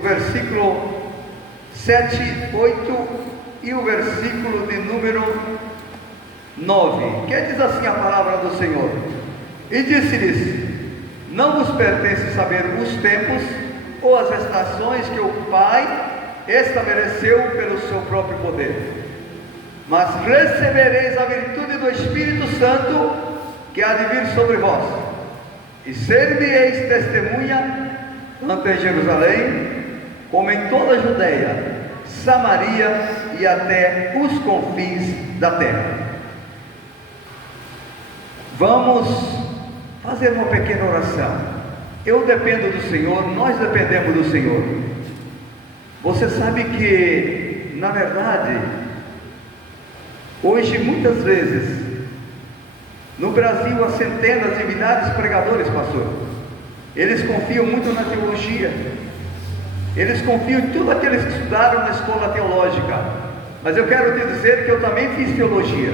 versículo 7, 8 e o versículo de número 9, que diz assim a palavra do Senhor: e disse-lhes: não vos pertence saber os tempos ou as estações que o Pai estabeleceu pelo seu próprio poder, mas recebereis a virtude do Espírito Santo que há de vir sobre vós, e ser-me-eis testemunha tanto em Jerusalém como em toda a Judeia, Samaria e até os confins da terra. Vamos fazer uma pequena oração. Eu dependo do Senhor, nós dependemos do Senhor. Você sabe que, na verdade, hoje muitas vezes no Brasil há centenas de milhares de pregadores, pastor. Eles confiam muito na teologia, eles confiam em tudo aquilo que estudaram na escola teológica. Mas eu quero te dizer que eu também fiz teologia,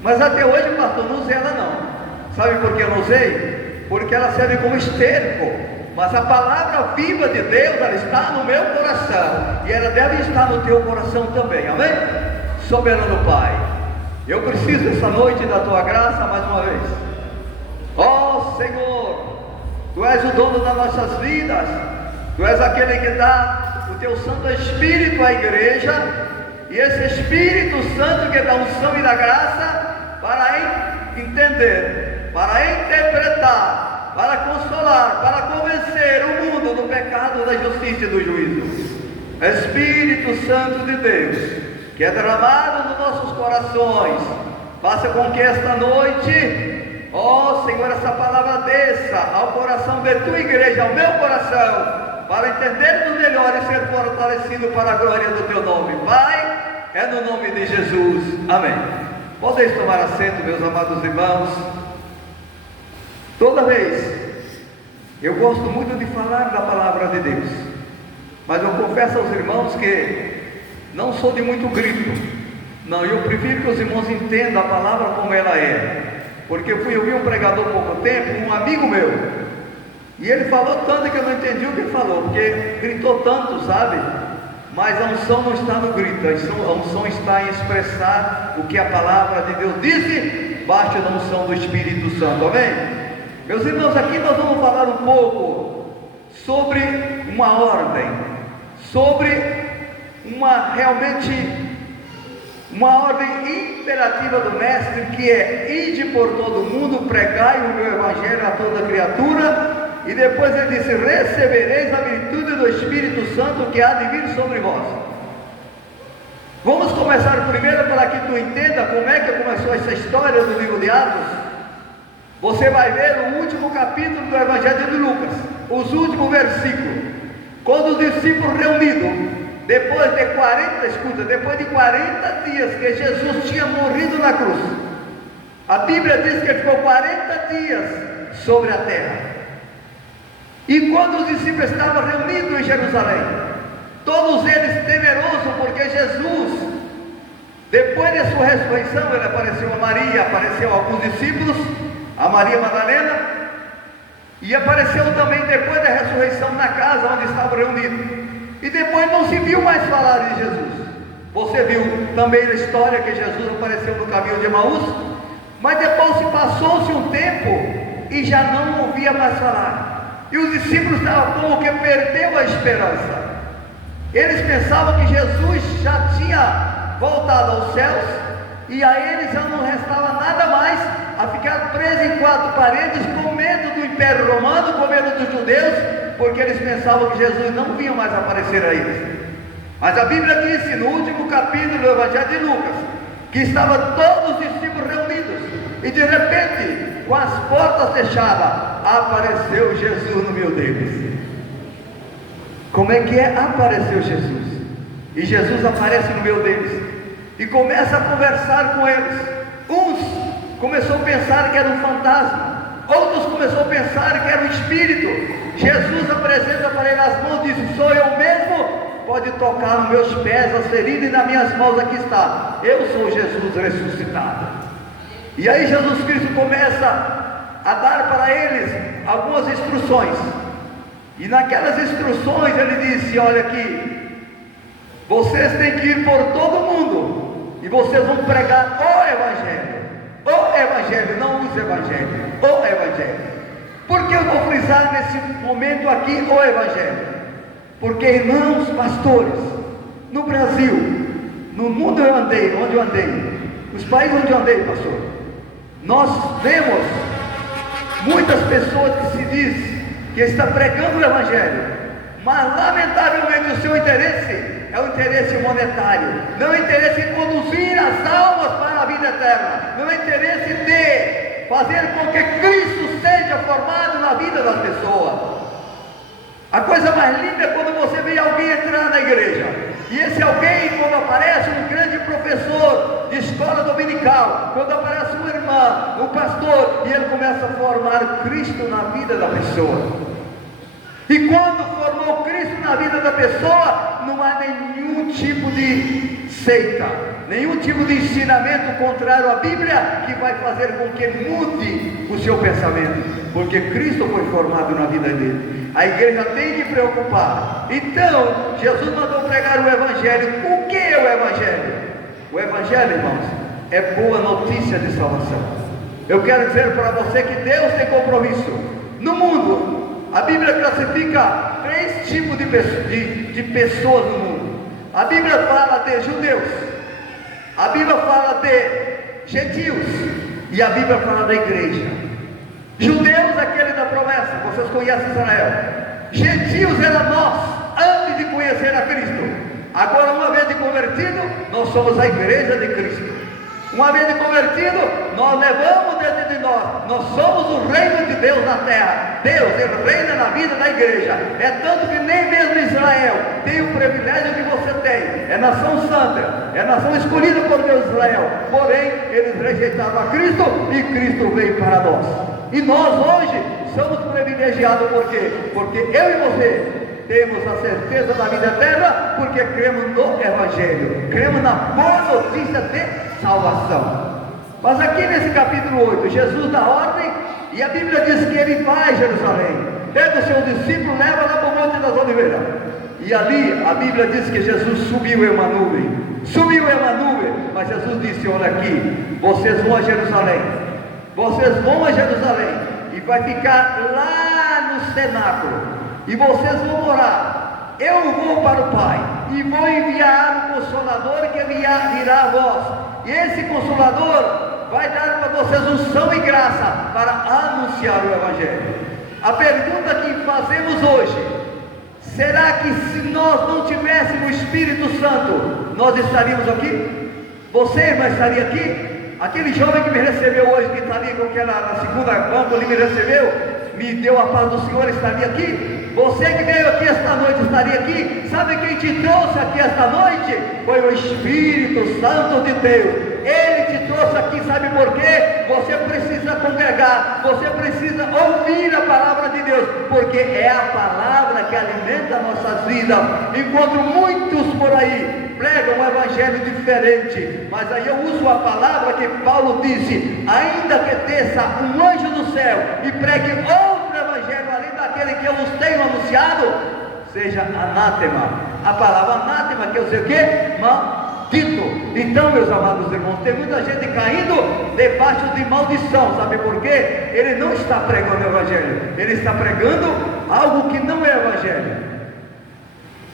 mas até hoje, pastor, não usei ela não. Sabe por que eu não usei? Porque ela serve como esterco, mas a palavra viva de Deus, ela está no meu coração, e ela deve estar no teu coração também, amém? Soberano Pai, eu preciso essa noite da tua graça mais uma vez. Ó Senhor, Tu és o dono das nossas vidas, Tu és aquele que dá o Teu Santo Espírito à igreja, e esse Espírito Santo que dá unção e dá graça para entender, para interpretar, para consolar, para convencer o mundo do pecado, da justiça e do juízo. Espírito Santo de Deus, que é derramado nos nossos corações, faça com que esta noite, ó Senhor, essa palavra desça ao coração de tua igreja, ao meu coração, para entendermos melhor e ser fortalecido para a glória do teu nome. Pai, é no nome de Jesus, amém. Podeis tomar assento, meus amados irmãos. Toda vez eu gosto muito de falar da palavra de Deus, mas eu confesso aos irmãos que não sou de muito grito. Não, eu prefiro que os irmãos entendam a palavra como ela é. Porque eu fui ouvir um pregador há pouco tempo, um amigo meu, e ele falou tanto que eu não entendi o que ele falou, porque gritou tanto, sabe? Mas a unção não está no grito, a unção está em expressar o que a palavra de Deus diz, baixo da unção do Espírito Santo, amém? Meus irmãos, aqui nós vamos falar um pouco sobre uma ordem, sobre uma ordem imperativa do Mestre, que é: ide por todo o mundo, pregai o meu evangelho a toda criatura. E depois ele disse: recebereis a virtude do Espírito Santo que há de vir sobre vós. Vamos começar primeiro para que tu entenda como é que começou essa história do livro de Atos. Você vai ver o último capítulo do Evangelho de Lucas, os últimos versículos, quando os discípulos reunidos, depois de 40 dias que Jesus tinha morrido na cruz, a Bíblia diz que ele ficou 40 dias sobre a terra. E quando os discípulos estavam reunidos em Jerusalém, todos eles temerosos, porque Jesus, depois da sua ressurreição, ele apareceu a Maria, apareceu a alguns discípulos, a Maria Madalena, e apareceu também depois da ressurreição na casa onde estavam reunidos. E depois não se viu mais falar de Jesus. Você viu também a história que Jesus apareceu no caminho de Emaús, mas depois passou-se um tempo e já não ouvia mais falar. E os discípulos estavam como que perdeu a esperança. Eles pensavam que Jesus já tinha voltado aos céus, e a eles já não restava nada mais a ficar preso em quatro paredes, com medo do Império Romano, com medo dos judeus, porque eles pensavam que Jesus não vinha mais aparecer a eles. Mas a Bíblia disse no último capítulo do Evangelho de Lucas, que estavam todos os discípulos reunidos, e de repente, com as portas fechadas, apareceu Jesus no meio deles. Como é que é? Apareceu Jesus, e Jesus aparece no meio deles, e começa a conversar com eles. Uns começou a pensar que era um fantasma, outros começou a pensar que era um espírito. Jesus apresenta para ele as mãos e diz: sou eu mesmo, pode tocar nos meus pés, as feridas, e nas minhas mãos aqui está, eu sou Jesus ressuscitado. E aí Jesus Cristo começa a dar para eles algumas instruções, E naquelas instruções ele disse: olha aqui, vocês têm que ir por todo mundo, e vocês vão pregar o Evangelho, não os Evangelhos, o Evangelho. Por que eu vou frisar nesse momento aqui o Evangelho? Porque, irmãos pastores, no Brasil, no mundo onde eu andei, os países onde eu andei, pastor, nós vemos muitas pessoas que se diz que está pregando o Evangelho, mas lamentavelmente o seu interesse é o interesse monetário, não é o interesse em conduzir as almas para a vida eterna, não é o interesse de fazer com que Cristo seja formado na vida das pessoas. A coisa mais linda é quando você vê alguém entrar na igreja, e esse alguém, quando aparece um grande professor de escola dominical, quando aparece uma irmã, um pastor, e ele começa a formar Cristo na vida da pessoa. E quando formou Cristo na vida da pessoa, não há nenhum tipo de seita, nenhum tipo de ensinamento contrário à Bíblia que vai fazer com que mude o seu pensamento, porque Cristo foi formado na vida dele. A igreja tem que preocupar. Então, Jesus mandou pregar o Evangelho. O que é o Evangelho? O Evangelho, irmãos, é boa notícia de salvação. Eu quero dizer para você que Deus tem compromisso. No mundo, a Bíblia classifica 3 tipos de pessoas no mundo. A Bíblia fala de judeus, a Bíblia fala de gentios, e a Bíblia fala da igreja. Judeus, aquele da promessa, vocês conhecem Israel. Gentios era nós, antes de conhecer a Cristo. Agora, uma vez de convertido, nós somos a igreja de Cristo. Uma vez de convertido, nós levamos dentro de nós somos o reino de Deus na terra. Deus, Ele reina na vida da igreja. É tanto que nem mesmo Israel tem o privilégio que você tem. É nação santa, é nação escolhida por Deus, Israel. Porém, eles rejeitaram a Cristo e Cristo veio para nós. E nós hoje somos privilegiados, por quê? Porque eu e você temos a certeza da vida eterna, porque cremos no Evangelho, cremos na boa notícia de salvação. Mas aqui nesse capítulo 8, Jesus dá ordem, e a Bíblia diz que ele vai a Jerusalém, pega o seu discípulo, leva lá para o Monte das Oliveiras, e ali a Bíblia diz que Jesus subiu em uma nuvem, mas Jesus disse: olha aqui, vocês vão a Jerusalém, e vai ficar lá no cenáculo, e vocês vão orar. Eu vou para o Pai e vou enviar o Consolador, que virá a vós, e esse Consolador vai dar para vocês unção e graça para anunciar o Evangelho. A pergunta que fazemos hoje: será que se nós não tivéssemos o Espírito Santo, nós estaríamos aqui? Você, irmã, estaria aqui? Aquele jovem que me recebeu hoje, que está ali com aquela na segunda banca, ele me recebeu, me deu a paz do Senhor, estaria aqui? Você que veio aqui esta noite estaria aqui? Sabe quem te trouxe aqui esta noite? Foi o Espírito Santo de Deus. Ele te trouxe aqui, sabe por quê? Você precisa congregar, você precisa ouvir a palavra de Deus, porque é a palavra que alimenta nossas vidas. Encontro muitos por aí pregam um evangelho diferente, mas aí eu uso a palavra que Paulo disse: ainda que desça um anjo do céu e pregue outro evangelho além daquele que eu vos tenho anunciado, seja anátema. A palavra anátema quer dizer o quê? Maldito. Então, meus amados irmãos, tem muita gente caindo debaixo de maldição. Sabe por quê? Ele não está pregando o evangelho, ele está pregando algo que não é evangelho.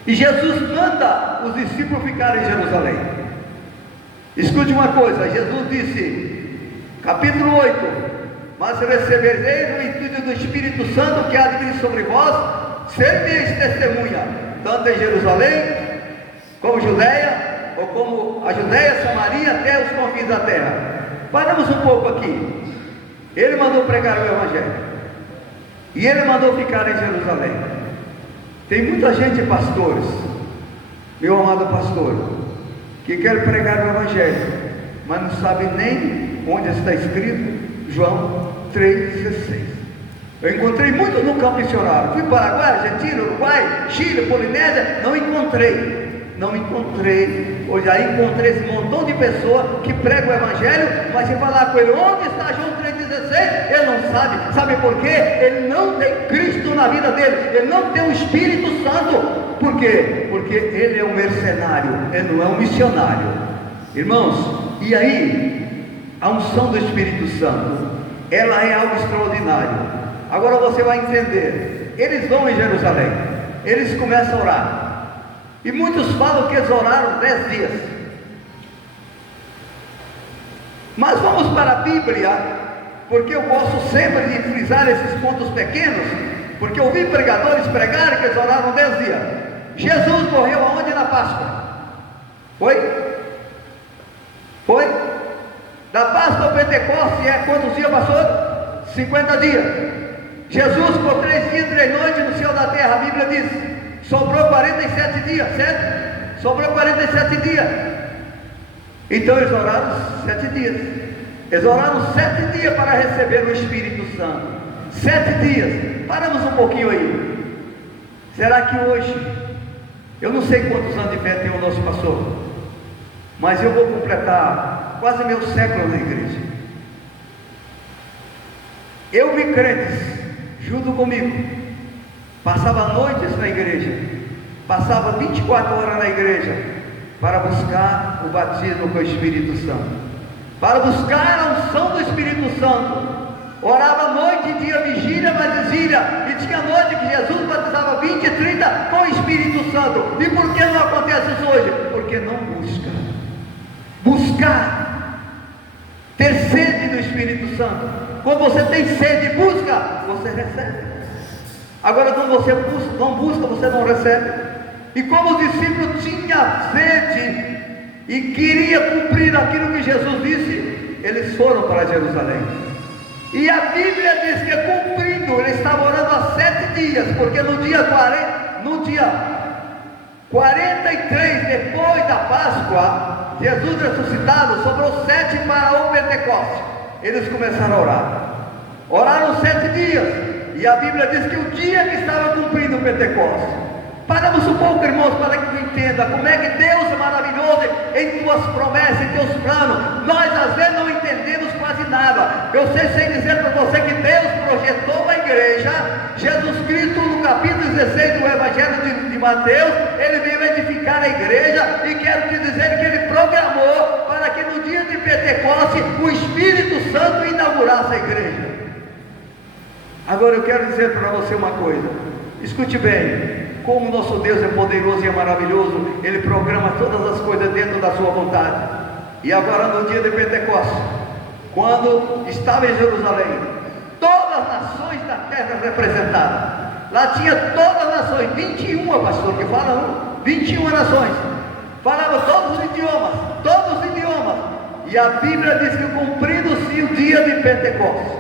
E Jesus manda os discípulos ficarem em Jerusalém. Escute uma coisa, Jesus disse, capítulo 8: mas recebereis o Espírito do Espírito Santo, que há de vir sobre vós, ser minhas testemunha, tanto em Jerusalém, como Judeia, ou como a Judeia, Samaria, até os confins da terra. Paramos um pouco aqui. Ele mandou pregar o Evangelho, e ele mandou ficar em Jerusalém. Tem muita gente, pastores, meu amado pastor, que quer pregar o Evangelho, mas não sabe nem onde está escrito João 3,16. Eu encontrei muitos no campo missionário. Fui para Paraguai, Argentina, Uruguai, Chile, Polinésia, não encontrei. Hoje aí encontrei esse montão de pessoas que pregam o Evangelho, mas se falar com ele, onde está João 3,16? 16, ele não sabe. Sabe por quê? Ele não tem Cristo na vida dele, ele não tem o Espírito Santo. Por quê? Porque ele é um mercenário, ele não é um missionário. Irmãos, e aí, a unção do Espírito Santo, ela é algo extraordinário. Agora você vai entender. Eles vão em Jerusalém, eles começam a orar, e muitos falam que eles oraram 10 dias. Mas vamos para a Bíblia, porque eu gosto sempre de frisar esses pontos pequenos, porque eu vi pregadores pregarem que eles oraram 10 dias. Jesus morreu aonde na Páscoa? Foi? Da Páscoa ao Pentecostes quantos dias passou? 50 dias. Jesus ficou 3 dias e 3 noites no céu da terra. A Bíblia diz, sobrou 47 dias, certo? Sobrou 47 dias. Então eles oraram 7 dias. Eles oraram 7 dias para receber o Espírito Santo. 7 dias. Paramos um pouquinho aí. Será que hoje, eu não sei quantos anos de fé tem o nosso pastor, mas eu vou completar quase meio século na igreja. Eu vi crentes junto comigo, passava noites na igreja, passava 24 horas na igreja, para buscar o batismo com o Espírito Santo, para buscar a unção do Espírito Santo. Orava noite e dia, vigília, mas vigília, e tinha noite que Jesus batizava 20 e 30 com o Espírito Santo. E por que não acontece isso hoje? Porque não busca. Buscar, ter sede do Espírito Santo. Quando você tem sede, busca, você recebe. Agora, quando você não busca, você não recebe. E como os discípulos tinham sede e queria cumprir aquilo que Jesus disse, eles foram para Jerusalém. E a Bíblia diz que cumprindo, ele estava orando há 7 dias, porque no dia 43 depois da Páscoa, Jesus ressuscitado, sobrou 7 para o Pentecostes. Eles começaram a orar. Oraram 7 dias, e a Bíblia diz que o dia que estava cumprindo o Pentecostes. Paramos um pouco, irmãos, para que tu entenda como é que Deus é maravilhoso em tuas promessas, em teus planos. Nós às vezes não entendemos quase nada. Eu sei dizer para você que Deus projetou a igreja. Jesus Cristo, no capítulo 16 do Evangelho de Mateus, ele veio edificar a igreja, e quero te dizer que ele programou para que no dia de Pentecostes o Espírito Santo inaugurasse a igreja. Agora eu quero dizer para você uma coisa, escute bem. Como nosso Deus é poderoso e é maravilhoso, ele programa todas as coisas dentro da sua vontade. E agora no dia de Pentecostes, quando estava em Jerusalém, todas as nações da terra representadas, lá tinha todas as nações, 21, pastor, que falam 21 nações, falavam todos os idiomas, e a Bíblia diz que cumprindo-se o dia de Pentecostes,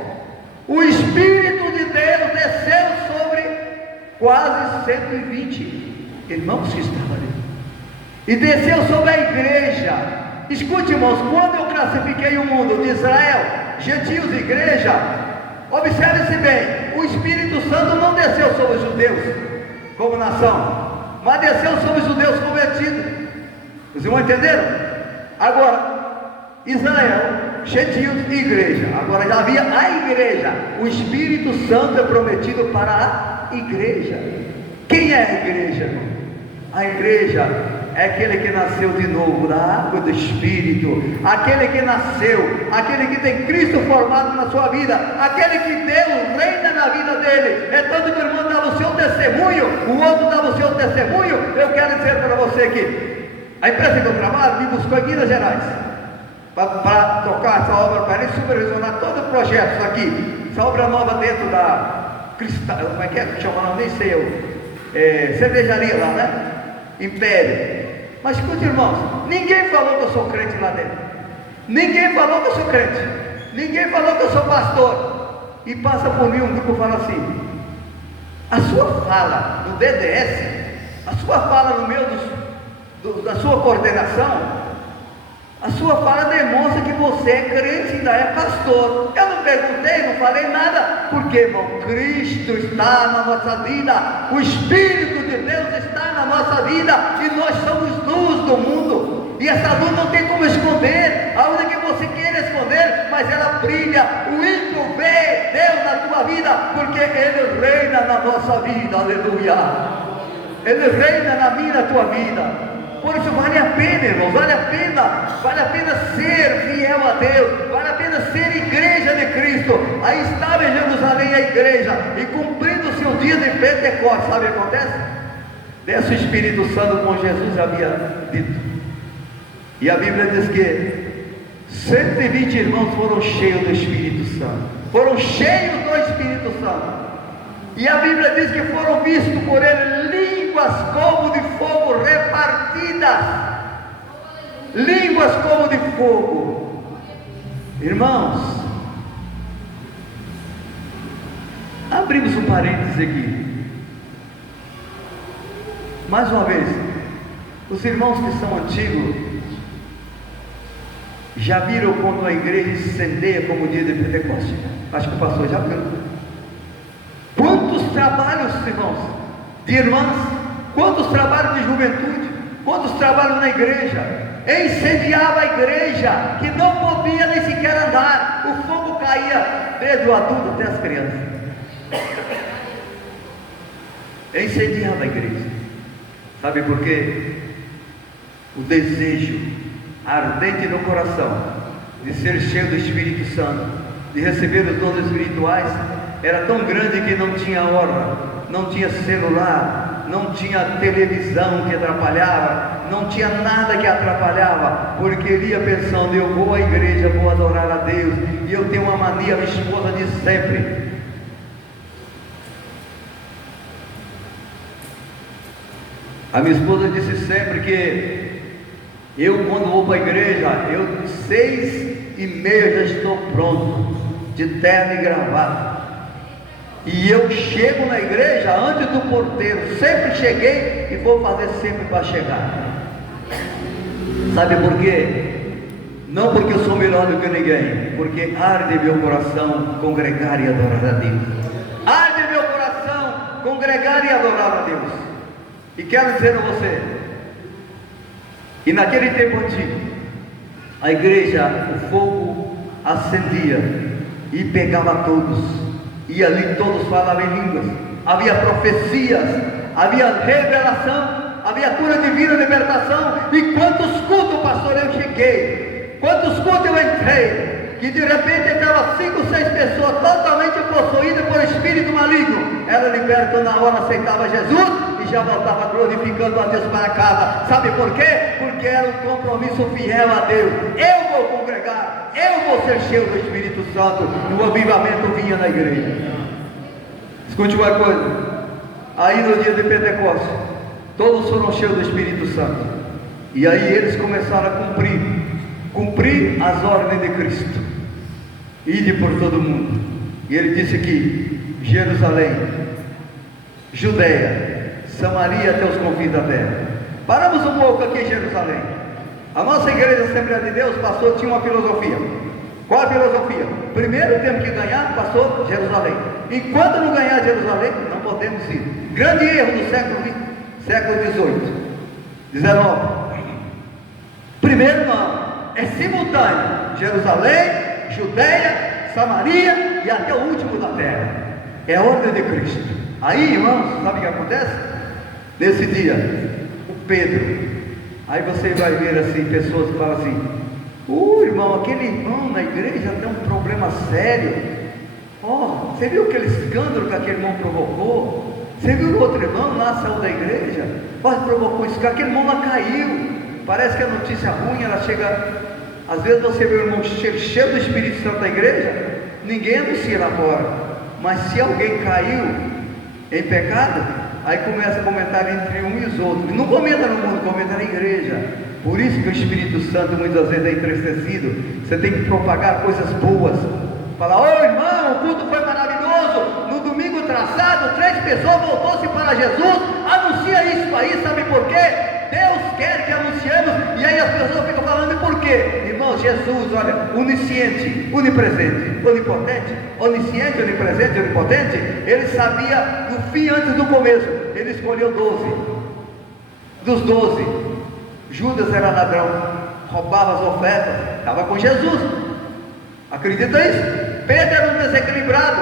o Espírito de Deus desceu sobre quase 120 irmãos que estavam ali, e desceu sobre a igreja. Escute, irmãos, quando eu classifiquei o mundo de Israel, gentios e igreja, observe-se bem, o Espírito Santo não desceu sobre os judeus como nação, mas desceu sobre os judeus convertidos. Vocês vão entender? Agora, Israel, gentios e igreja. Agora já havia a igreja. O Espírito Santo é prometido para a igreja. Quem é a igreja? A igreja é aquele que nasceu de novo da água do Espírito, aquele que nasceu, aquele que tem Cristo formado na sua vida, aquele que Deus reina na vida dele. É tanto que o irmão dava o seu testemunho, o outro dava o seu testemunho. Eu quero dizer para você que a empresa que eu trabalho me buscou em Minas Gerais para tocar essa obra, para ele supervisionar todo o projeto aqui, essa obra nova dentro da Cristal, como é que chama? Nem sei eu, cervejaria lá, né? Império. Mas escute, irmãos, ninguém falou que eu sou crente lá dentro, ninguém falou que eu sou crente, ninguém falou que eu sou pastor. E passa por mim um grupo e fala assim: a sua fala do DDS, a sua fala no meio da sua coordenação, a sua fala demonstra que você é crente e ainda é pastor. Eu não perguntei, não falei nada, porque, irmão, Cristo está na nossa vida, o Espírito de Deus está na nossa vida, e nós somos luz do mundo, e essa luz não tem como esconder, aonde que você queira esconder, mas ela brilha. O ímpio vê nossa vida, porque Ele reina na nossa vida, aleluia. Ele reina na minha e na tua vida. Por isso vale a pena, irmãos, vale a pena ser fiel a Deus, vale a pena ser igreja de Cristo. Aí estava em Jerusalém a igreja, e cumprindo o seu dia de Pentecostes, sabe o que acontece? Desce o Espírito Santo, como Jesus havia dito, e a Bíblia diz que 120 irmãos foram cheios do Espírito Santo, foram cheios do Espírito Santo, e a Bíblia diz que foram vistos por ele línguas como de fogo repartidas, línguas como de fogo. Irmãos, abrimos um parênteses aqui, mais uma vez, os irmãos que são antigos, já viram quando a igreja incendeia como o dia de Pentecostes? Acho que o pastor já viu. Quantos trabalhos, irmãos, de irmãs, quantos trabalhos de juventude, quantos trabalhos na igreja, incendiava a igreja, que não podia nem sequer andar, o fogo caía desde o adulto até as crianças, incendiava a igreja. Sabe por quê? O desejo ardente no coração de ser cheio do Espírito Santo, de receber os dons espirituais, era tão grande que não tinha hora, não tinha celular, não tinha televisão que atrapalhava, não tinha nada que atrapalhava, porque ele ia pensando: eu vou à igreja, vou adorar a Deus, e eu tenho uma mania, minha esposa diz sempre, a minha esposa disse sempre que eu, quando vou para a igreja, eu 6h30 já estou pronto, de terno e gravata, e eu chego na igreja antes do porteiro, sempre cheguei e vou fazer sempre para chegar. Sabe por quê? Não porque eu sou melhor do que ninguém, porque arde meu coração congregar e adorar a Deus, arde meu coração congregar e adorar a Deus. E quero dizer a você, e naquele tempo antigo, a igreja, o fogo acendia e pegava todos, e ali todos falavam em línguas, havia profecias, havia revelação, havia cura divina, libertação. E quantos cultos, pastor, eu cheguei, quantos cultos eu entrei, que de repente entrava 5, 6 pessoas totalmente possuídas por espírito maligno, ela liberta na hora, aceitava Jesus e já voltava glorificando a Deus para casa. Sabe por quê? Porque era um compromisso fiel a Deus. Eu vou congregar, eu vou ser cheio do Espírito Santo, e o avivamento vinha na igreja. Escute uma coisa, aí no dia de Pentecostes, todos foram cheios do Espírito Santo, e aí eles começaram a cumprir as ordens de Cristo, ide por todo mundo. E ele disse aqui: Jerusalém, Judeia, Samaria, até os confins da terra. Paramos um pouco aqui em Jerusalém. A nossa igreja Assembleia de Deus, pastor, tinha uma filosofia. Qual a filosofia? Primeiro temos que ganhar, pastor, Jerusalém. Enquanto não ganhar Jerusalém, não podemos ir. Grande erro do século 18, 19. Primeiro não, é simultâneo: Jerusalém, Judeia, Samaria e até o último da terra. É a ordem de Cristo. Aí, irmãos, sabe o que acontece? Nesse dia, o Pedro, aí você vai ver assim, pessoas que falam assim: irmão, aquele irmão na igreja tem um problema sério. Você viu aquele escândalo que aquele irmão provocou? Você viu o outro irmão lá, saiu da igreja, provocou isso, que aquele irmão lá caiu. Parece que a notícia ruim, ela chega. Às vezes você vê o irmão cheio do Espírito Santo da igreja, ninguém anuncia lá fora, mas se alguém caiu em pecado, aí começa a comentar entre um e os outros. Não comenta no mundo, comenta na igreja. Por isso que o Espírito Santo muitas vezes é entristecido. Você tem que propagar coisas boas. Falar: irmão, o culto foi maravilhoso, no domingo traçado 3 pessoas voltou-se para Jesus. Anuncia isso aí. Sabe por quê? Deus quer que anunciemos. E aí as pessoas ficam falando: e por quê? Irmão, Jesus, olha, onisciente, onipresente, onipotente, onisciente, onipresente, onipotente, ele sabia do fim antes do começo. Ele escolheu 12. Dos 12, Judas era ladrão, roubava as ofertas, estava com Jesus. Acredita isso? Pedro era um desequilibrado,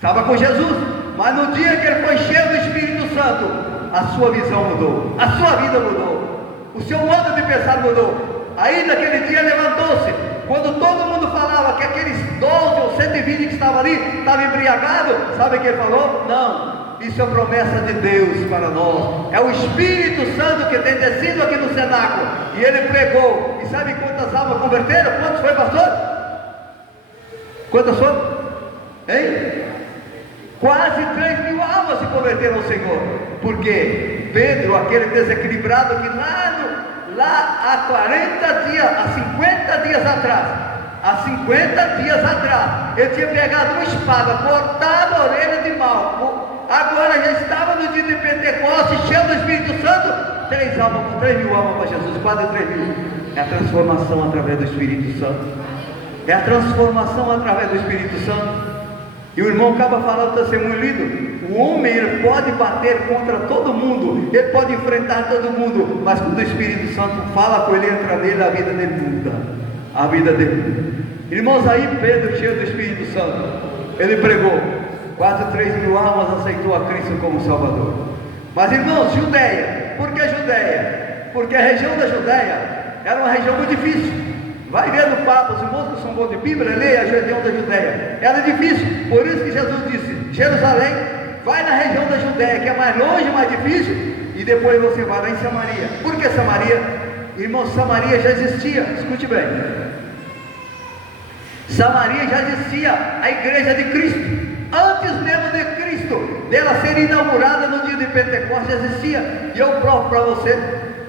estava com Jesus, mas no dia que ele foi cheio do Espírito Santo, a sua visão mudou, a sua vida mudou, o seu modo de pensar mudou. Aí naquele dia levantou-se, quando todo mundo falava que aqueles 12 ou 120 que estavam ali, estavam embriagados, sabe o que ele falou? Não, isso é promessa de Deus para nós, é o Espírito Santo que tem descido aqui no cenáculo, e ele pregou, e sabe quantas almas converteram? Quantos foi, pastor? Quantas foram? Hein? Quase 3.000 almas se converteram ao Senhor, porque Pedro, aquele desequilibrado que lá há 40 dias, há 50 dias atrás, ele tinha pegado uma espada, cortado a orelha de Malco, agora já estava no dia de Pentecostes, cheio do Espírito Santo, 3.000 almas para Jesus, quase 3.000, é a transformação através do Espírito Santo, é a transformação através do Espírito Santo. E o irmão acaba falando do testemunho lindo. O homem, ele pode bater contra todo mundo, ele pode enfrentar todo mundo, mas quando o Espírito Santo fala com ele, entra nele, a vida dele muda, a vida dele muda. Irmãos, aí Pedro, cheio do Espírito Santo, ele pregou, quase 3.000 almas aceitou a Cristo como Salvador. Mas irmãos, Judeia, por que Judeia? Porque a região da Judeia era uma região muito difícil. Vai ver no Papa, os irmãos que são bons de Bíblia, leia a região da Judeia, era difícil, por isso que Jesus disse, Jerusalém, vai na região da Judeia, que é mais longe, mais difícil, e depois você vai lá em Samaria. Por que Samaria? Irmãos, Samaria já existia, escute bem, Samaria já existia, a igreja de Cristo, antes mesmo de Cristo, dela ser inaugurada no dia de Pentecostes, já existia, e eu provo para você,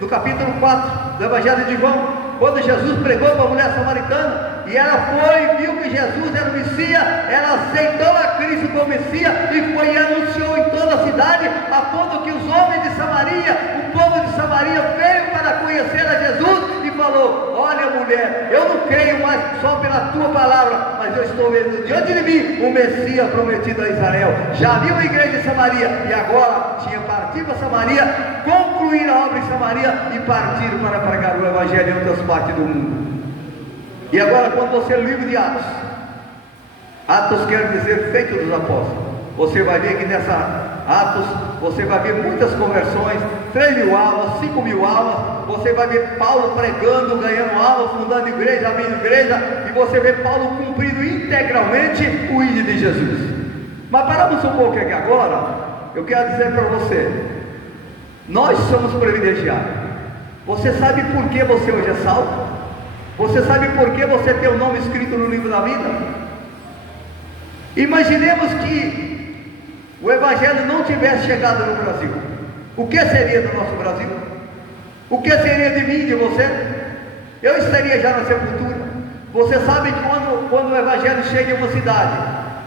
no capítulo 4 do Evangelho de João, quando Jesus pregou para a mulher samaritana, e ela foi, viu que Jesus era o Messias, ela aceitou a Cristo como Messias, e foi e anunciou em toda a cidade, a ponto que os homens de Samaria, o povo de Samaria veio para conhecer a Jesus, e falou, olha mulher, eu não creio mais só pela tua palavra, mas eu estou vendo diante de mim o Messias prometido a Israel. Já viu a igreja de Samaria, e agora tinha partido para Samaria, concluir a obra em Samaria, e partir para pregar o Evangelho em outras partes do mundo. E agora, quando você lê o livro de Atos, Atos quer dizer feito dos apóstolos, você vai ver que nessa Atos, você vai ver muitas conversões, 3.000 almas, 5.000 almas, você vai ver Paulo pregando, ganhando almas, fundando igreja, abrindo igreja, e você vê Paulo cumprindo integralmente o ID de Jesus. Mas paramos um pouco aqui agora, eu quero dizer para você, nós somos privilegiados. Você sabe por que você hoje é salvo? Você sabe por que você tem o nome escrito no livro da vida? Imaginemos que o Evangelho não tivesse chegado no Brasil. O que seria do nosso Brasil? O que seria de mim, de você? Eu estaria já na sepultura. Você sabe que quando o Evangelho chega em uma cidade,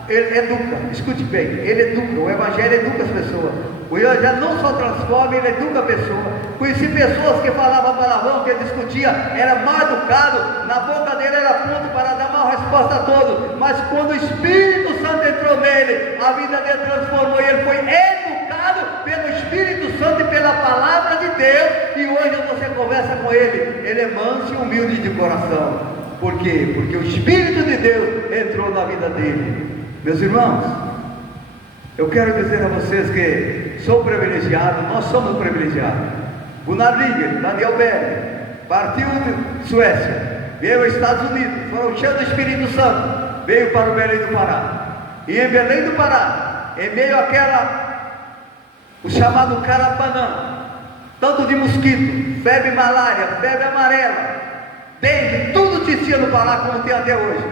ele educa, escute bem, ele educa, o Evangelho educa as pessoas. O Evangelho não só transforma, ele educa a pessoa. Conheci pessoas que falavam palavrão, que discutia, era mal educado, na boca dele era pronto para dar uma resposta a todos, mas quando o Espírito Santo entrou nele, a vida dele transformou, e ele foi educado pelo Espírito Santo e pela palavra de Deus, e hoje você conversa com ele é manso e humilde de coração. Por quê? Porque o Espírito de Deus entrou na vida dele. Meus irmãos, eu quero dizer a vocês que sou privilegiado, nós somos privilegiados. Gunnar Liger, Daniel Berg, partiu de Suécia, veio aos Estados Unidos, foram cheios do Espírito Santo, veio para o Belém do Pará. E em Belém do Pará, em meio o chamado Carapanã, tanto de mosquito, febre malária, febre amarela, dengue, tudo tinha no Pará como tem até hoje.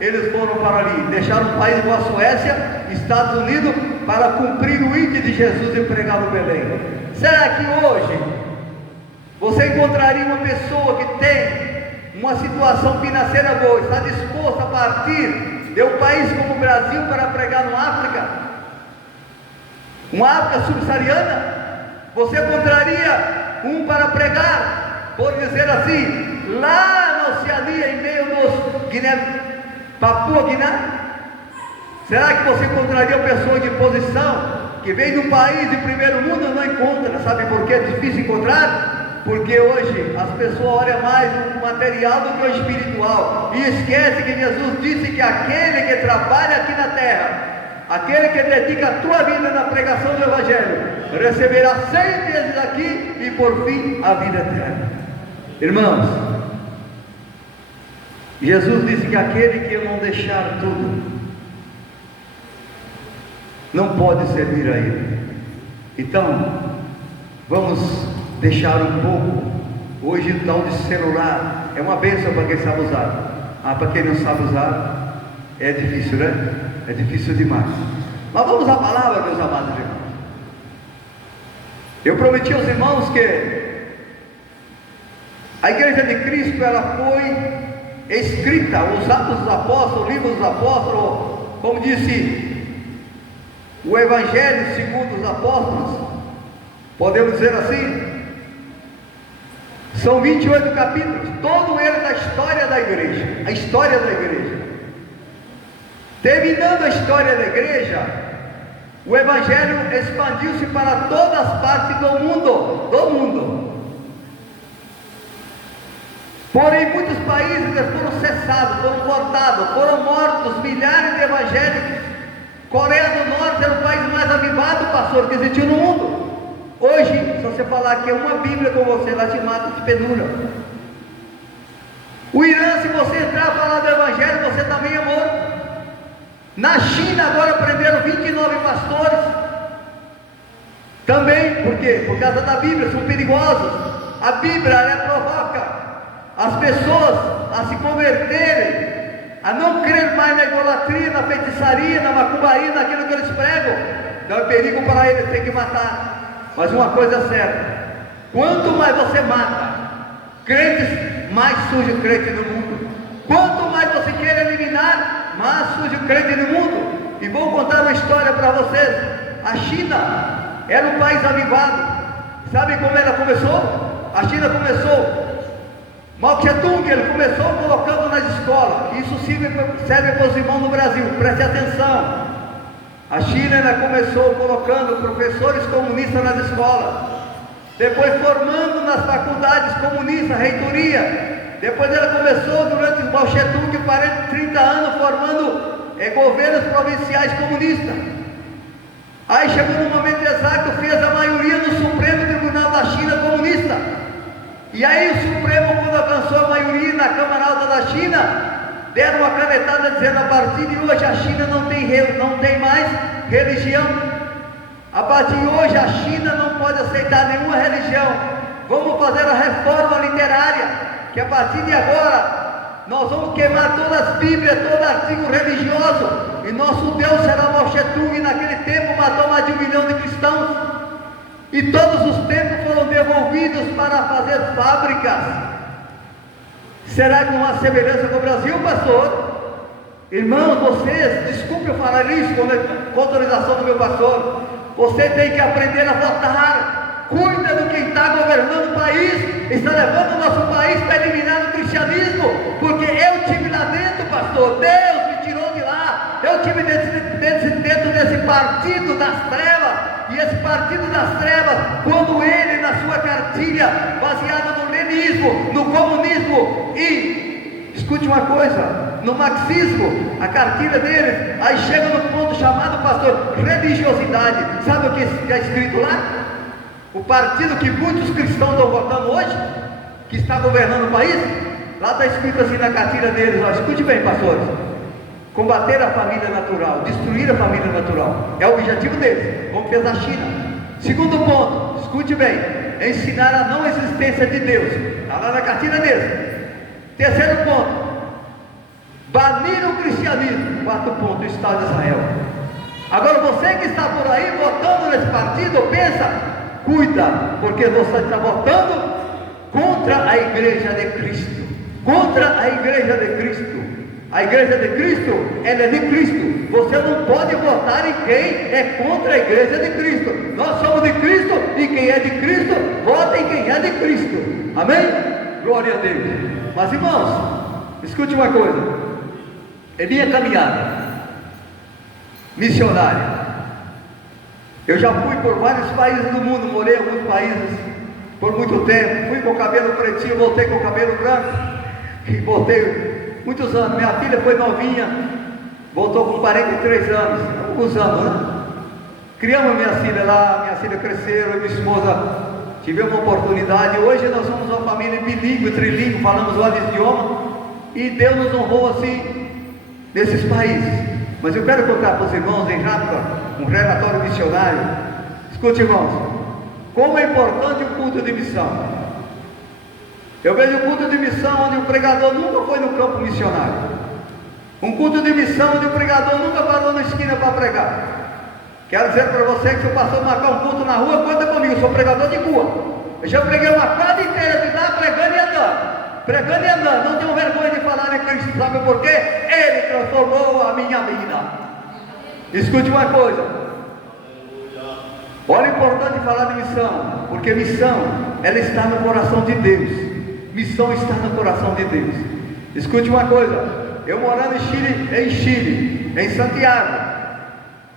Eles foram para ali, deixaram um país como a Suécia, Estados Unidos, para cumprir o ID de Jesus e pregar no Belém. Será que hoje você encontraria uma pessoa que tem uma situação financeira boa, está disposta a partir de um país como o Brasil para pregar no África? Uma África subsaariana? Você encontraria um para pregar, por dizer assim, lá na Oceania, em meio dos Papua Guiné? Será que você encontraria uma pessoa de posição que vem de um país de primeiro mundo? Não encontra. Sabe por que é difícil encontrar? Porque hoje as pessoas olham mais o material do que o espiritual, e esquece que Jesus disse que aquele que trabalha aqui na terra, aquele que dedica a tua vida na pregação do Evangelho, receberá 100 vezes aqui e por fim a vida eterna. Irmãos, Jesus disse que aquele que não deixar tudo, não pode servir a Ele. Então, vamos deixar um pouco. Hoje o tal de celular é uma bênção para quem sabe usar. Para quem não sabe usar, é difícil, né? É difícil demais. Mas vamos à palavra, meus amados irmãos. Eu prometi aos irmãos que a Igreja de Cristo, ela foi escrita, os Atos dos Apóstolos, o livro dos Apóstolos, como disse o Evangelho segundo os Apóstolos, podemos dizer assim, são 28 capítulos, todo ele da história da igreja, a história da igreja. Terminando a história da igreja, o Evangelho expandiu-se para todas as partes do mundo. Porém, muitos países foram cessados, foram cortados, foram mortos milhares de evangélicos. Coreia do Norte era o país mais avivado, pastor, que existiu no mundo. Hoje, se você falar que é uma Bíblia com você, ela te mata de penura. O Irã, se você entrar a falar do Evangelho, você também é morto. Na China agora prenderam 29 pastores. Também, por quê? Por causa da Bíblia, são perigosos. A Bíblia, ela provoca as pessoas a se converterem, a não crer mais na idolatria, na feitiçaria, na macumbaria, naquilo que eles pregam. Então é perigo para eles, tem que matar. Mas uma coisa é certa: quanto mais você mata crentes, mais surge o crente no mundo. Quanto mais você quer eliminar, mais surge o crente no mundo. E vou contar uma história para vocês. A China era um país avivado. Sabe como ela começou? A China começou, Mao Tse-tung, ele começou colocando nas escolas. Isso serve para os irmãos no Brasil, preste atenção. A China, ela começou colocando professores comunistas nas escolas, depois formando nas faculdades comunistas, reitoria. Depois ela começou, durante Mao Tse-tung, 30 anos, formando governos provinciais comunistas. Aí chegou no momento exato, fez a maioria no Supremo Tribunal da China comunista. E aí o Supremo, quando alcançou a maioria na Câmara Alta da China, deram uma canetada dizendo: a partir de hoje a China não tem mais religião. A partir de hoje a China não pode aceitar nenhuma religião. Vamos fazer a reforma literária, que a partir de agora nós vamos queimar todas as Bíblias, todo artigo religioso, e nosso Deus será Mao Tse-tung. E naquele tempo matou mais de 1 milhão de cristãos, e todos os templos foram devolvidos para fazer fábricas. Será que não há semelhança com o Brasil, pastor? Irmãos, vocês, desculpe eu falar isso com autorização do meu pastor, você tem que aprender a votar. Cuida do quem está governando o país, está levando o nosso país para eliminar o cristianismo, porque eu tive lá dentro, pastor, Deus me tirou de lá, eu tive dentro desse partido das trevas. E esse partido das trevas, quando ele, na sua cartilha, baseada no leninismo, no comunismo e, escute uma coisa, no marxismo, a cartilha deles, aí chega no ponto chamado, pastor, religiosidade. Sabe o que está escrito lá? O partido que muitos cristãos estão votando hoje, que está governando o país, lá está escrito assim na cartilha deles, ó, escute bem, pastores: combater a família natural, destruir a família natural, é o objetivo deles, como fez a China. Segundo ponto, escute bem: ensinar a não existência de Deus, está lá na cartilha deles. Terceiro ponto, banir o cristianismo. Quarto ponto, o Estado de Israel. Agora você que está por aí votando nesse partido, pensa, cuida, porque você está votando contra a igreja de Cristo, contra a igreja de Cristo. A igreja de Cristo, ela é de Cristo. Você não pode votar em quem é contra a igreja de Cristo. Nós somos de Cristo, e quem é de Cristo, vota em quem é de Cristo. Amém? Glória a Deus. Mas irmãos, escute uma coisa: em minha caminhada missionária, eu já fui por vários países do mundo, morei em alguns países por muito tempo, fui com o cabelo pretinho, voltei com o cabelo branco, e voltei muitos anos. Minha filha foi novinha, voltou com 43 anos. poucos anos, né? Criamos minha filha lá, minha filha cresceram, eu e minha esposa tivemos uma oportunidade. Hoje nós somos uma família bilíngue, trilíngue, falamos vários idiomas, e Deus nos honrou assim, nesses países. Mas eu quero contar para os irmãos em rápido, um relatório missionário. Escute, irmãos, como é importante o culto de missão. Eu vejo o culto de missão onde o pregador nunca foi no campo missionário. Um culto de missão onde o pregador nunca parou na esquina para pregar. Quero dizer para você que se o pastor marcar um culto na rua, conta comigo, eu sou pregador de rua. Eu já preguei uma quadra inteira de lá pregando e andando. Pregando e andando, não tenho vergonha de falar em Cristo, sabe por quê? Ele transformou a minha vida. Escute uma coisa. Olha, é importante falar de missão, porque missão, ela está no coração de Deus. Missão está no coração de Deus. Escute uma coisa, eu morando em Chile, em Santiago,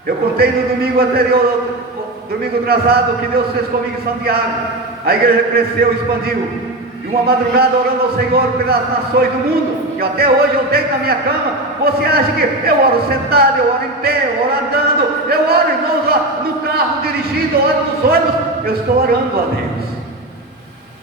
eu contei no domingo anterior, domingo atrasado, o que Deus fez comigo em Santiago. A igreja cresceu, expandiu. E uma madrugada orando ao Senhor pelas nações do mundo. E até hoje eu deito na minha cama. Você acha que eu oro sentado, eu oro em pé, eu oro andando, eu oro, irmãos, no carro dirigindo, eu oro nos ônibus. Eu estou orando a Deus.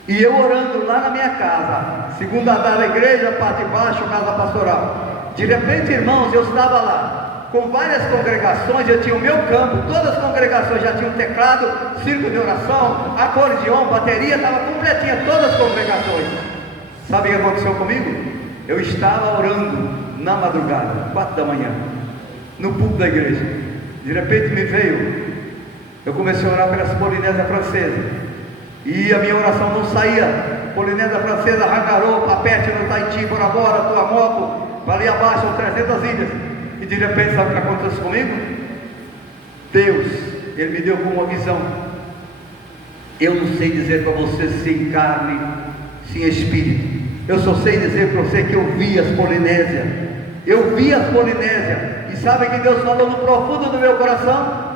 E eu orando lá na minha casa, segundo andar da igreja, parte de baixo, casa pastoral. De repente, irmãos, eu estava lá com várias congregações, eu tinha o meu campo, todas as congregações já tinham teclado, círculo de oração, acordeão, bateria, estava completinha, todas as congregações. Sabe o que aconteceu comigo? Eu estava orando na madrugada, 4 da manhã, no púlpito da igreja. De repente me veio, eu comecei a orar pelas Polinésia Francesa, e a minha oração não saía. Polinésia Francesa, Rangarô, Papete, no Tahiti, Bora Bora, Tuamotu, ali abaixo, 300 ilhas. E de repente, sabe o que aconteceu comigo? Deus, Ele me deu uma visão. Eu não sei dizer para você sem carne, sem espírito. Eu só sei dizer para você que eu vi as Polinésias. Eu vi as Polinésias. E sabe que Deus falou no profundo do meu coração?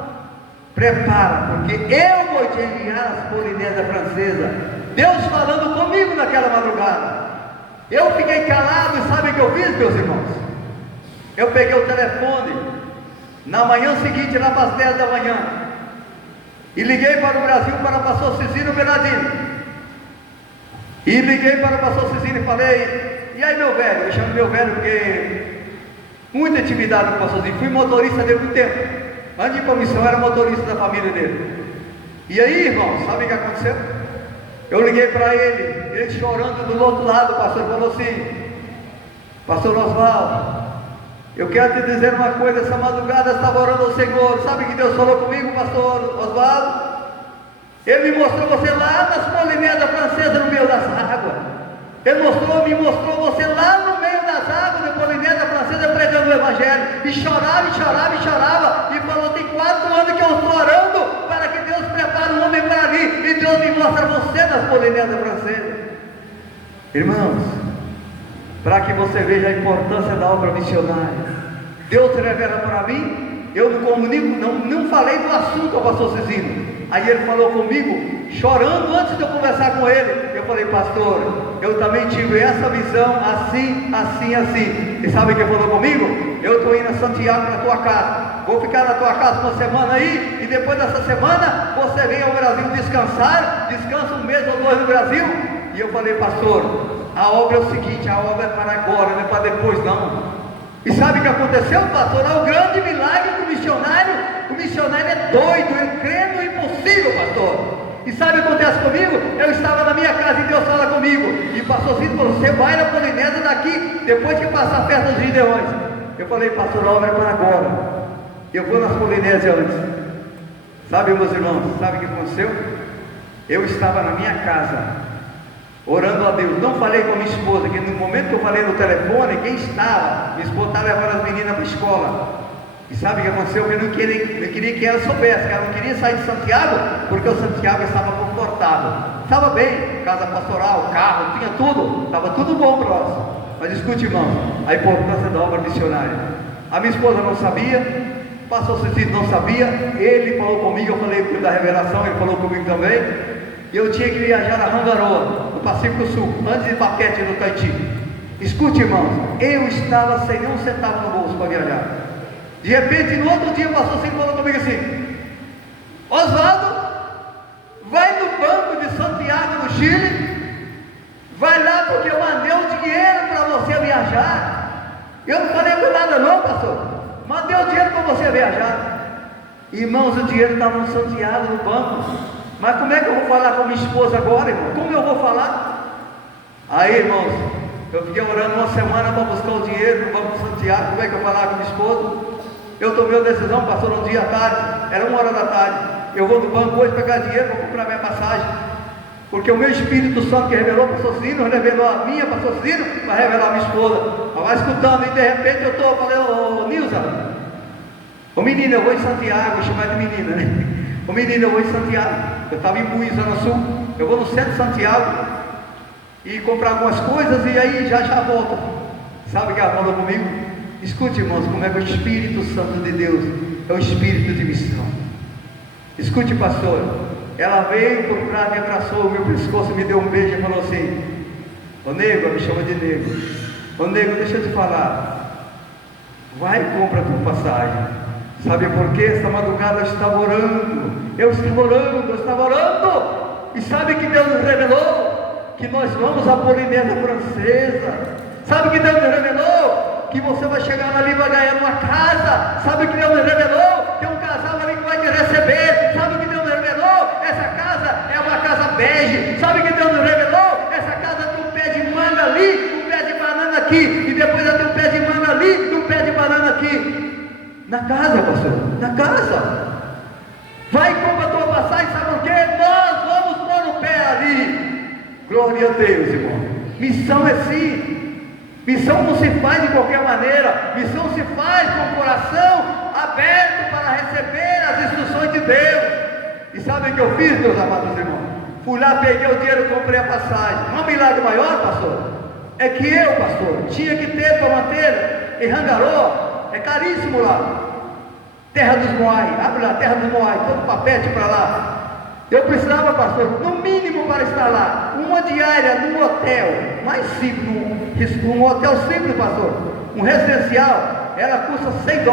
Prepara, porque eu vou te enviar as Polinésias Francesas. Deus falando comigo naquela madrugada. Eu fiquei calado e sabe o que eu fiz, meus irmãos? Eu peguei o telefone na manhã seguinte, lá para as 10 da manhã, e liguei para o Brasil, para o pastor Cicino Bernardino. E liguei para o pastor Cicino e falei: e aí, meu velho? Eu chamo meu velho porque muita intimidade com o pastor Cicino. Fui motorista dele muito tempo. Antes de ir para a missão, era motorista da família dele. E aí, irmão, sabe o que aconteceu? Eu liguei para ele chorando do outro lado. O pastor falou assim: pastor Oswaldo, eu quero te dizer uma coisa, essa madrugada eu estava orando ao Senhor. Sabe que Deus falou comigo, pastor Oswaldo? Ele me mostrou você lá nas Polinésias Francesas, no meio das águas. Ele me mostrou você lá no meio das águas de Polinésia Francesa, pregando o Evangelho. E chorava, e chorava, e chorava. E falou: tem 4 anos que eu estou orando para que Deus prepare um homem para ali. E Deus me mostra você nas Polinésias Francesas. Irmãos, para que você veja a importância da obra missionária, Deus revela para mim. Eu não comunico, não falei do assunto ao pastor Cicino. Aí ele falou comigo, chorando antes de eu conversar com ele. Eu falei: pastor, eu também tive essa visão, assim, assim, assim. E sabe o que ele falou comigo? Eu estou indo a Santiago na tua casa, vou ficar na tua casa uma semana aí, e depois dessa semana você vem ao Brasil descansar, descansa 1 mês ou 2 no Brasil. E eu falei: pastor, a obra é o seguinte, a obra é para agora, não é para depois não. E sabe o que aconteceu, pastor? É o grande milagre do missionário. O missionário é doido, ele crê no impossível, pastor. E sabe o que acontece comigo? Eu estava na minha casa e Deus fala comigo. E o pastor Cito falou: você vai na Polinésia daqui, depois que passar a festa dos Gideões. Eu falei: pastor, a obra é para agora. Eu vou nas Polinésias antes. Sabe, meus irmãos, sabe o que aconteceu? Eu estava na minha casa, orando a Deus. Não falei com a minha esposa, que no momento que eu falei no telefone, quem estava? Minha esposa estava levando as meninas para a escola. E sabe o que aconteceu? Eu não queria que ela soubesse, que ela não queria sair de Santiago, porque o Santiago estava confortável. Estava bem, casa pastoral, carro, tinha tudo, estava tudo bom para nós. Mas escute, irmão, a importância da obra missionária. A minha esposa não sabia, o pastor Cecílio não sabia, ele falou comigo, eu falei da revelação, ele falou comigo também. Eu tinha que viajar a Rangaroa, no Pacífico Sul, antes de Paquete, no Tahiti. Escute, irmãos, eu estava sem nenhum centavo no bolso para viajar. De repente, no outro dia, o pastor Ciro falou comigo assim: Oswaldo, vai no Banco de Santiago, no Chile, vai lá porque eu mandei o dinheiro para você viajar. Eu não falei com nada não, pastor, mandei o dinheiro para você viajar. Irmãos, o dinheiro estava no Santiago, no banco. Mas como é que eu vou falar com minha esposa agora, irmão? Como eu vou falar? Aí, irmãos, eu fiquei orando uma semana para buscar o dinheiro no Banco de Santiago. Como é que eu vou falar com minha esposa? Eu tomei a decisão, pastor, um dia à tarde, era 1 hora da tarde. Eu vou no banco hoje pegar dinheiro para comprar minha passagem, porque o meu Espírito Santo que revelou para o pastor Ciro, revelou a minha para o pastor Ciro, vai revelar a minha esposa. Estava escutando e de repente eu estou, falei: ô Nilza, ô menina, eu vou em Santiago, vou chamar de menina, né? Ô menina, eu vou em Santiago. Eu estava em Buí, Zona Sul. Eu vou no centro de Santiago e comprar algumas coisas e aí já volto. Sabe o que ela falou comigo? Escute, irmãos, como é que o Espírito Santo de Deus é o Espírito de missão. Escute, pastor, ela veio procurar, me abraçou, o meu pescoço, me deu um beijo e falou assim: ô nego, me chama de nego. Ô nego, deixa eu te falar, vai e compra a tua passagem. Sabe por quê? Esta madrugada eu estava orando, e sabe que Deus nos revelou? Que nós vamos à Polinésia Francesa. Sabe que Deus nos revelou? Que você vai chegar ali e vai ganhar uma casa. Sabe que Deus nos revelou? Tem um casal ali que vai te receber. Sabe que Deus nos revelou? Essa casa é uma casa bege. Sabe que Deus nos revelou? Essa casa tem um pé de manga ali, um pé de banana aqui, e depois tem um pé de manga ali e um pé de banana aqui. Na casa, pastor, na casa. Vai e compra a tua passagem, sabe por quê? Nós vamos pôr o pé ali. Glória a Deus, irmão. Missão é assim. Missão não se faz de qualquer maneira. Missão se faz com o coração aberto para receber as instruções de Deus. E sabe o que eu fiz, meus amados irmãos? Fui lá, peguei o dinheiro, comprei a passagem. Não é um milagre maior, pastor? É que eu, pastor, tinha que ter para manter em Rangaró. É caríssimo lá. Terra dos Moai, abre lá, Terra dos Moai, todo papete para lá. Eu precisava, pastor, no mínimo para estar lá, uma diária num hotel, mais simples, num hotel simples, pastor, um residencial, ela custa $100.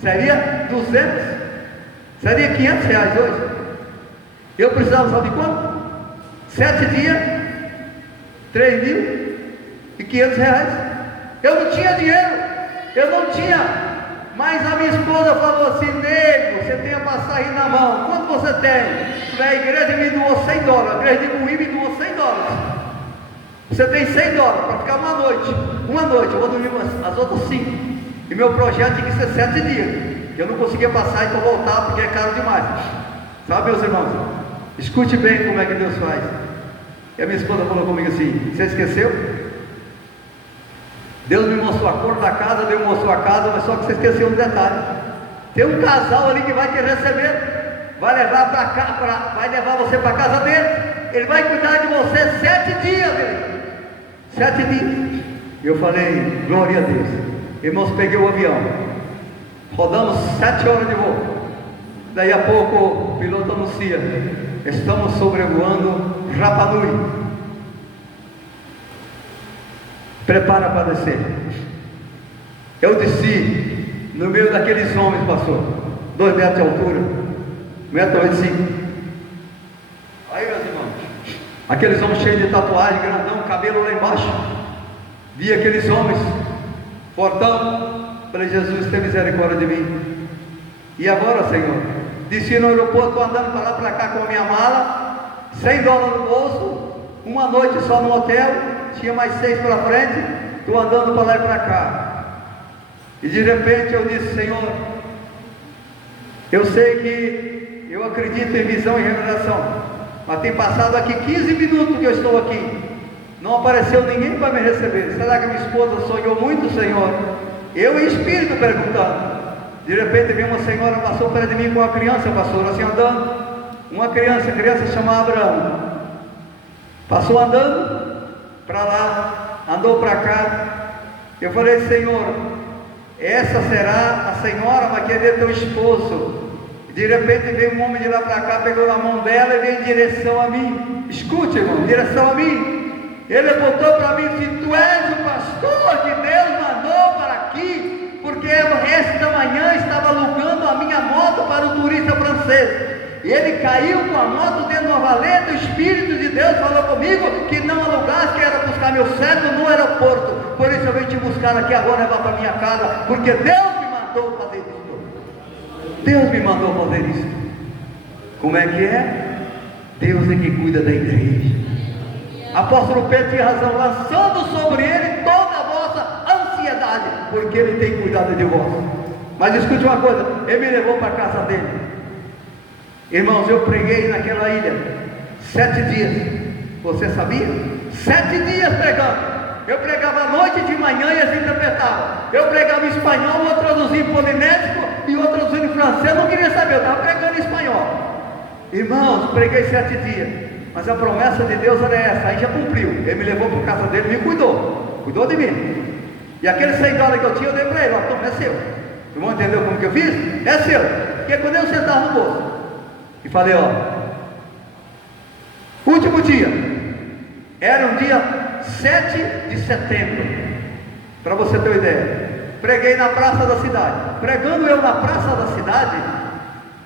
Seria 200, seria R$500 hoje. Eu precisava, sabe de quanto? 7 dias, R$3.500. Eu não tinha dinheiro, eu não tinha. Mas a minha esposa falou assim: nego, você tem a passagem na mão, quanto você tem? A igreja me doou $100, a igreja de Buí me doou $100. Você tem $100 para ficar uma noite, eu vou dormir as outras 5. E meu projeto tinha que ser 7 dias. Eu não conseguia passar para voltar porque é caro demais. Sabe, meus irmãos? Escute bem como é que Deus faz. E a minha esposa falou comigo assim: você esqueceu? Deus me mostrou a cor da casa, Deus me mostrou a casa, mas só que você esqueceu um detalhe. Tem um casal ali que vai te receber, vai levar para cá, vai levar você para a casa dele. Ele vai cuidar de você 7 dias, ele. 7 dias. E eu falei: glória a Deus. Irmãos, peguei o avião, rodamos 7 horas de voo. Daí a pouco o piloto anuncia: estamos sobrevoando Rapa Nui. Prepara para descer. Eu desci no meio daqueles homens, pastor, 2 metros de altura, 1,85 m. Aí, meus irmãos, aqueles homens cheios de tatuagem, grandão, cabelo lá embaixo. Vi aqueles homens, fortão. Falei: Jesus, tem misericórdia de mim. E agora, Senhor? Desci no aeroporto, estou andando para lá, para cá com a minha mala, $100 no bolso, uma noite só no hotel. Tinha mais 6 pela frente, estou andando para lá e para cá. E de repente eu disse: Senhor, eu sei que eu acredito em visão e revelação, mas tem passado aqui 15 minutos que eu estou aqui, não apareceu ninguém para me receber. Será que minha esposa sonhou muito, Senhor? Eu em espírito perguntando. De repente veio uma senhora, passou perto de mim com uma criança, pastor, assim andando. Uma criança chamada Abraão. Passou andando para lá, andou para cá. Eu falei: Senhor, essa será a senhora, vai querer teu esposo. De repente veio um homem de lá para cá, pegou na mão dela e veio em direção a mim. Escute, irmão, em direção a mim. Ele apontou para mim e disse: tu és o pastor que Deus mandou para aqui, porque porque esta manhã estava alugando a minha moto para o turista francês. E ele caiu com a moto dentro de uma valeta. O Espírito de Deus falou comigo que não alugasse, que era buscar meu cetro no aeroporto. Por isso eu vim te buscar aqui agora, levar para minha casa, porque Deus me mandou fazer isso. Deus me mandou fazer isso. Como é que é? Deus é que cuida da igreja. Apóstolo Pedro tinha razão, lançando sobre ele toda a vossa ansiedade, porque ele tem cuidado de vós. Mas escute uma coisa, ele me levou para a casa dele. Irmãos, eu preguei naquela ilha 7 dias. Você sabia? 7 dias pregando. Eu pregava à noite, de manhã, e eles interpretavam. Eu pregava em espanhol, outro traduzia em polinésico e outro traduzia em francês. Eu não queria saber, eu estava pregando em espanhol. Irmãos, preguei 7 dias. Mas a promessa de Deus era essa, aí já cumpriu. Ele me levou para a casa dele, me cuidou de mim. E aqueles $100 que eu tinha, eu dei para ele. Ó, toma, é seu. Vocês vão entender como que eu fiz? É seu. Porque quando eu sentar no bolso e falei, ó, último dia, era um dia 7 de setembro, para você ter uma ideia. Preguei na praça da cidade. Pregando eu na praça da cidade,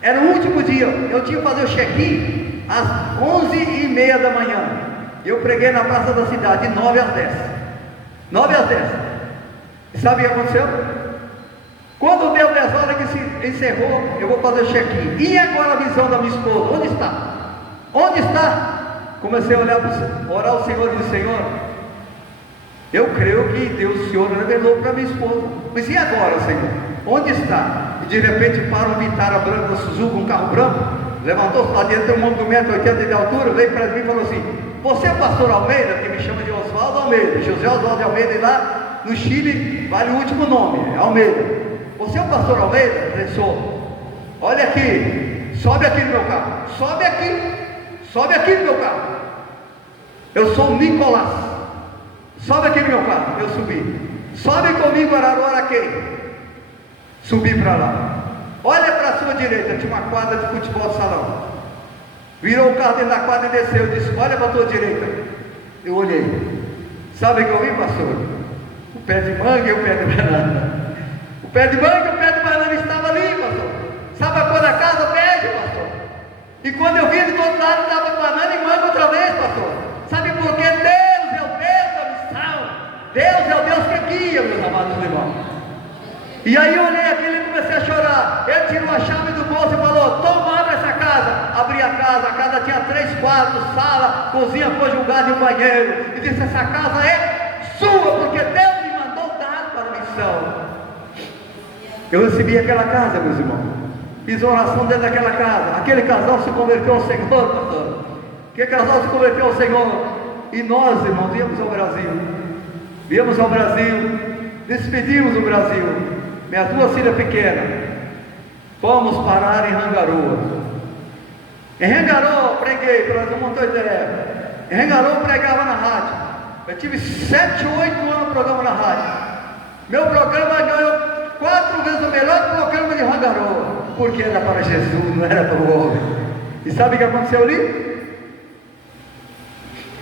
era o último dia. Eu tinha que fazer o check-in às 11h30 da manhã. Eu preguei na praça da cidade de 9 às 10. 9 às 10. E sabe o que aconteceu? Quando deu 10 horas que se encerrou, eu vou fazer o check-in. E agora a visão da minha esposa? Onde está? Onde está? Comecei a olhar para orar ao Senhor e disse, Senhor, eu creio que Deus, o Senhor, revelou para minha esposa. Mas e agora, Senhor? Onde está? E de repente para um Vitara branco da Suzuki, um carro branco, levantou-se lá dentro, tem um homem de 1,80 m de altura, veio para mim e falou assim, você é o pastor Almeida, que me chama de Oswaldo Almeida, José Oswaldo Almeida, e lá no Chile vale o último nome, é Almeida. Você é o pastor Almeida? Eu falei, sou. Olha aqui, sobe aqui no meu carro, sobe aqui no meu carro. Eu sou o Nicolás, sobe aqui no meu carro. Eu subi. Sobe comigo, Araraquém. Subi para lá. Olha para a sua direita, tinha uma quadra de futebol de salão. Virou o carro dentro da quadra e desceu. Eu disse, olha para a tua direita. Eu olhei. Sabe o que eu vi, pastor? O pé de manga e o pé de banana. O pé de manga e o pé de banana estava ali, pastor. Sabe a cor da casa? Bege, pastor. E quando eu vi do outro lado, estava banana e manga outra vez, pastor. Sabe por quê? Deus é o Deus da missão. Deus é o Deus que guia, meus amados irmãos. E aí eu olhei aquilo e comecei a chorar. Ele tirou a chave do bolso e falou, toma, abre essa casa. Abri a casa tinha 3 quartos, sala, cozinha conjugada e um banheiro. E disse, essa casa é sua, porque Deus me mandou dar para a missão. Eu recebi aquela casa, meus irmãos. Fiz oração dentro daquela casa. Aquele casal se converteu ao Senhor, pastor. Aquele casal se converteu ao Senhor. E nós, irmãos, viemos ao Brasil. Viemos ao Brasil. Despedimos o Brasil. Minhas 2 filhas pequenas. Fomos parar em Rangaroa. Em Rangaroa, preguei, para nós não ter ideia. Em Rangaroa, pregava na rádio. Eu tive 7, 8 anos de programa na rádio. Meu programa ganhou 4 vezes o melhor programa de Rangaroa, porque era para Jesus, não era para o homem. E sabe o que aconteceu ali?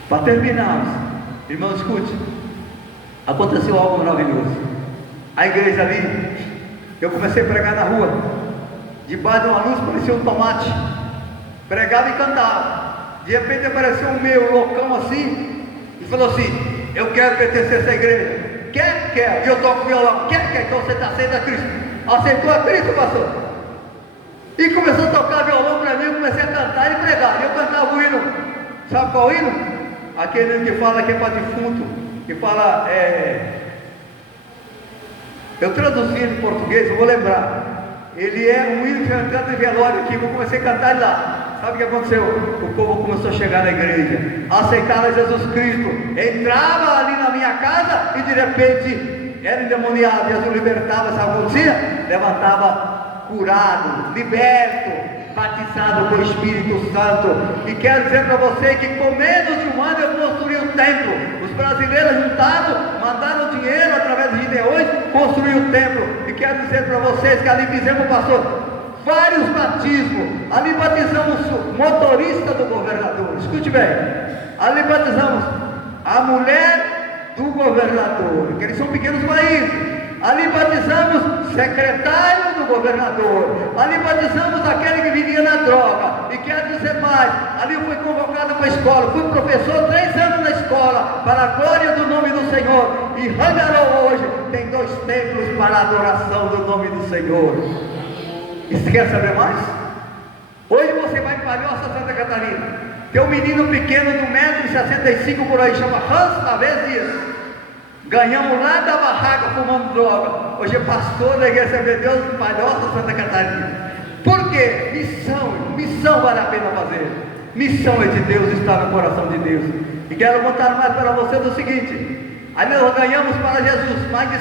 Para terminarmos, irmão, escute, aconteceu algo maravilhoso. A igreja ali, eu comecei a pregar na rua, debaixo de uma luz parecia um tomate, pregava e cantava. De repente apareceu um meio loucão assim, e falou assim, eu quero pertencer a essa igreja. Quer? E eu toco violão. Quer? Então você está aceito a Cristo. Aceitou a Cristo, pastor? E começou a tocar violão para mim. Eu comecei a cantar e pregar. E eu cantava o hino. Sabe qual hino? Aquele hino que fala que é para defunto. Que fala, eu traduzi em português, eu vou lembrar. Ele é um hino que eu canto em velório aqui. Eu comecei a cantar ele lá. Sabe o que aconteceu? O povo começou a chegar na igreja, aceitava Jesus Cristo, entrava ali na minha casa e de repente era endemoniado, Jesus libertava, sabe o que acontecia? Levantava curado, liberto, batizado com o Espírito Santo. E quero dizer para você que com menos de 1 ano eu construí o templo. Os brasileiros juntados, mandaram dinheiro através de Gideões, construí o templo. E quero dizer para vocês que ali fizemos, pastor, vários batismos. Ali batizamos o motorista do governador. Escute bem. Ali batizamos a mulher do governador, que eles são pequenos países. Ali batizamos secretário do governador. Ali batizamos aquele que vivia na droga. E quero dizer mais, ali eu fui convocado para a escola. Fui professor 3 anos na escola, para a glória do nome do Senhor. E Rangarou hoje tem 2 templos para a adoração do nome do Senhor. E você quer saber mais? Hoje você vai em Palhoça, Santa Catarina. Tem um menino pequeno de 1,65 m por aí, chama Hans Tavez Dias. Ganhamos lá da barraca fumando droga. Hoje é pastor da Igreja de Deus de Palhoça, Santa Catarina. Por quê? Missão vale a pena fazer. Missão é de Deus, está no coração de Deus. E quero contar mais para você do seguinte: aí nós ganhamos para Jesus mais de